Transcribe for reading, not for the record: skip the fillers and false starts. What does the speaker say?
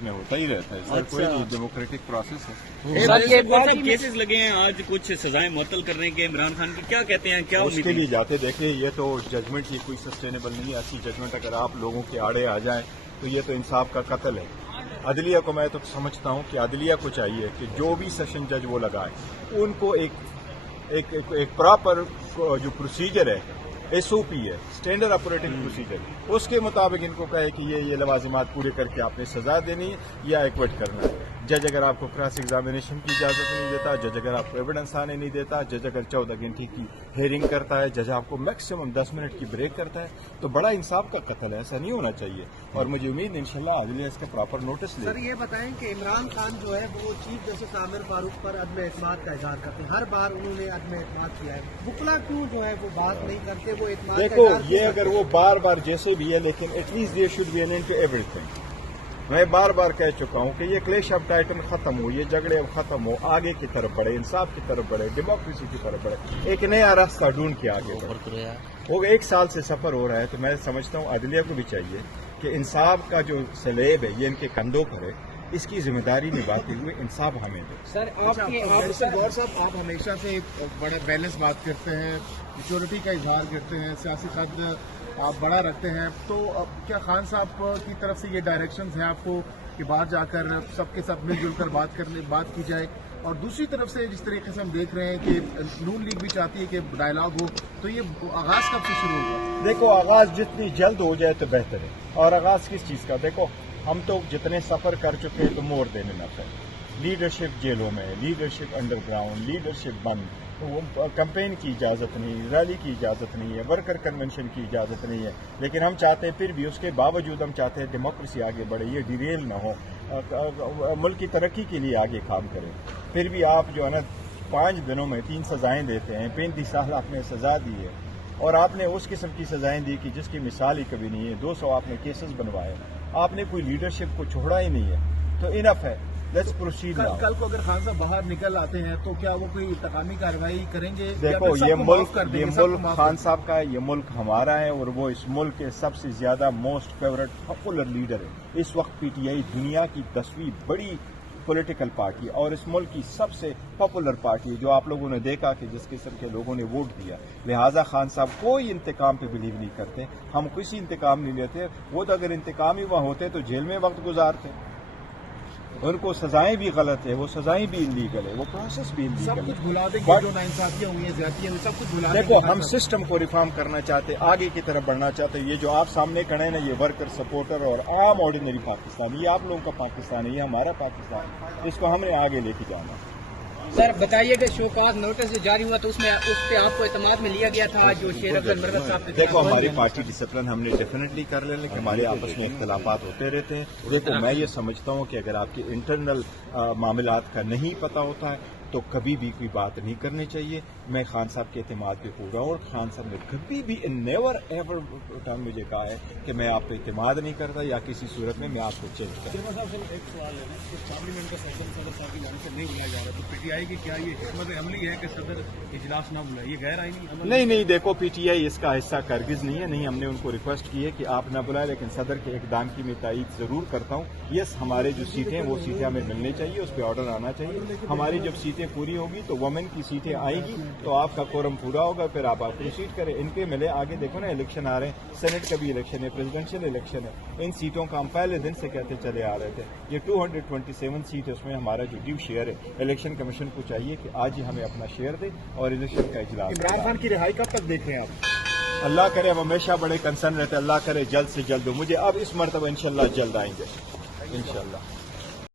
में होता ही रहता है सर, कोई डेमोक्रेटिक प्रोसेस है। सर ये केसेस लगे हैं, आज कुछ सजाएं मुअत्तल करने के इमरान खान की, क्या कहते हैं, क्या उसके लिए जाते देखिए, ये तो जजमेंट ही कोई सस्टेनेबल नहीं है। ऐसी जजमेंट अगर आप लोगों के आड़े आ जाए तो ये तो इंसाफ का कत्ल है। अदलिया को मैं तो समझता हूँ कि अदलिया को चाहिए कि जो भी सेशन जज वो लगाए उनको एक प्रॉपर जो प्रोसीजर है, एसओपी है, स्टैंडर्ड ऑपरेटिंग प्रोसीजर, उसके मुताबिक इनको कहे कि ये लवाजिमात पूरे करके आपने सजा देनी है या एक्विट करना है। जज अगर आपको क्रॉस एग्जामिनेशन की इजाजत नहीं देता, जज अगर आपको एविडेंस आने नहीं देता, जज अगर 14 घंटे की हेयरिंग करता है, जज आपको मैक्सिमम 10 मिनट की ब्रेक करता है, तो बड़ा इंसाफ का कत्ल है। ऐसा नहीं होना चाहिए और मुझे उम्मीद इंशाल्लाह अदलिया इसका प्रॉपर नोटिस ले। सर ये बताएं कि इमरान खान जो है वो चीफ जस्टिस आमिर फारूक पर अदम एतमाद का इजहार करते हैं, हर बार उन्होंने अदम एतमाद किया है, वुकला क्यों जो है वो बात नहीं करते, वो एतमाद देखो ये अगर वो बार बार जैसे भी है, लेकिन at least there should be an end to everything. मैं बार बार कह चुका हूँ कि ये क्लेश ऑफ टाइटन खत्म हो, ये झगड़े अब खत्म हो, आगे की तरफ बढ़े, इंसाफ की तरफ बढ़े, डेमोक्रेसी की तरफ बढ़े, एक नया रास्ता ढूंढ के आगे बढ़े। वो 1 साल से सफर हो रहा है, तो मैं समझता हूँ अदलिया को भी चाहिए कि इंसाफ का जो सलेब है ये इनके कंधों पर है, इसकी जिम्मेदारी निभाते हुए इंसाफ हमें दे। सर गौर साहब, आप हमेशा से बड़ा बैलेंस बात करते हैं, सिक्योरिटी का इजहार करते हैं, सियासी कद आप बड़ा रखते हैं, तो क्या खान साहब की तरफ से ये डायरेक्शंस हैं आपको कि बाहर जाकर सबके साथ मिलजुल कर बात की जाए, और दूसरी तरफ से जिस तरीके से हम देख रहे हैं कि नून लीग भी चाहती है कि डायलॉग हो, तो ये आगाज कब से शुरू होगा? देखो आगाज जितनी जल्द हो जाए तो बेहतर है। और आगाज किस चीज का? देखो हम तो जितने सफर कर चुके हैं तो मोर देने न है। लीडरशिप जेलों में, लीडरशिप अंडरग्राउंड, लीडरशिप बंद, कैंपेन की इजाज़त नहीं, रैली की इजाज़त नहीं है, वर्कर कन्वेंशन की इजाज़त नहीं है। लेकिन हम चाहते हैं, फिर भी उसके बावजूद हम चाहते हैं डेमोक्रेसी आगे बढ़े, ये डिरेल ना हो, मुल्क की तरक्की के लिए आगे काम करें। फिर भी आप जो है ना 5 दिनों में 3 सजाएं देते हैं, 35 साल आपने सजा दी है और आपने उस किस्म की सजाएं दी कि जिसकी मिसाल ही कभी नहीं है। 200 आपने केसेस बनवाए, आपने कोई लीडरशिप को छोड़ा ही नहीं है, तो इनफ है। Let's proceed now. कल को अगर खान साहब बाहर निकल आते हैं तो क्या वो कोई इंतकामी कार्रवाई करेंगे? देखो ये मुल्क खान साहब का है, ये मुल्क हमारा है और वो इस मुल्क के सबसे ज्यादा मोस्ट फेवरेट पॉपुलर लीडर है। इस वक्त पीटीआई दुनिया की 10वीं बड़ी पॉलिटिकल पार्टी और इस मुल्क की सबसे पॉपुलर पार्टी, जो आप लोगों ने देखा कि जिस किस्म के लोगों ने वोट दिया। लिहाजा खान साहब कोई इंतकाम पे बिलीव नहीं करते, हम किसी इंतकाम नहीं लेते। वो तो अगर इंतकाम ही वहाँ होते तो जेल में वक्त गुजारते। उनको सजाएं भी गलत है, वो सजाएं भी इलीगल है, वो प्रोसेस भी इलीगल है। सब कुछ भुला देंगे, जो नाइंसाफियां हुई हैं, ज्यादतियां हुई, सब कुछ भुला देंगे। देखो हम सिस्टम को रिफॉर्म करना चाहते, आगे की तरफ बढ़ना चाहते। ये जो आप सामने खड़े हैं ना, ये वर्कर सपोर्टर और आम ऑर्डिनरी पाकिस्तान, ये आप लोगों का पाकिस्तान है, ये हमारा पाकिस्तान है, इसको हमने आगे लेके जाना। सर बताइए कि शोकाज नोटिस जो जारी हुआ तो उसमें उस पे आपको एतमाद में लिया गया था, जो शेर अफजल मरकज साहब? देखो हमारी पार्टी डिसिप्लिन हमने डेफिनेटली कर लेने कि हमारे आपस में इख्तलाफात होते रहते हैं। देखो मैं ये समझता हूँ कि अगर आपके इंटरनल मामलात का नहीं पता होता है तो कभी भी कोई बात नहीं करनी चाहिए। मैं खान साहब के एतमाद पे पूरा हूँ और खान साहब ने कभी भी नेवर एवर टाइम मुझे कहा है कि मैं आप पे एतमाद नहीं करता या किसी सूरत में मैं आपको चेंज करता। एक सवाल है कि पार्लियामेंट का सेशन सदर साहब की जानिब से नहीं बुलाया जा रहा, तो पीटीआई की क्या ये हिकमत अमली है कि सदर इजलास ना बुलाए? ये गैर आईनी नहीं, देखो पीटीआई इसका हिस्सा कारगिज नहीं है। नहीं, हमने उनको रिक्वेस्ट की है कि आप ना बुलाए, लेकिन सदर के इकदाम की मैं तायीद जरूर करता हूँ। यस, हमारे जो सीटें वो सीटें हमें मिलनी चाहिए, उस पर ऑर्डर आना चाहिए। हमारी जब सीटें पूरी होगी तो वुमेन की सीटें आएगी तो आपका कोरम पूरा होगा, फिर आप प्रोसीड करें। इनके मिले आगे देखो ना, इलेक्शन आ रहे हैं, सेनेट का भी इलेक्शन है, प्रेसिडेंशियल इलेक्शन है। इन सीटों का हम पहले दिन से कहते चले आ रहे थे। ये 227 सीट है, उसमें हमारा जो ड्यू शेयर है, इलेक्शन कमीशन को चाहिए कि आज ही हमें अपना शेयर दे और इलेक्शन का इजलास। इमरान खान की रिहाई कब तक देख रहे हैं आप? अल्लाह करे, हम हमेशा बड़े कंसर्न रहते हैं, अल्लाह करे जल्द से जल्द हो। मुझे अब इस मरतबा इंशाल्लाह जल्द आएंगे इंशाल्लाह।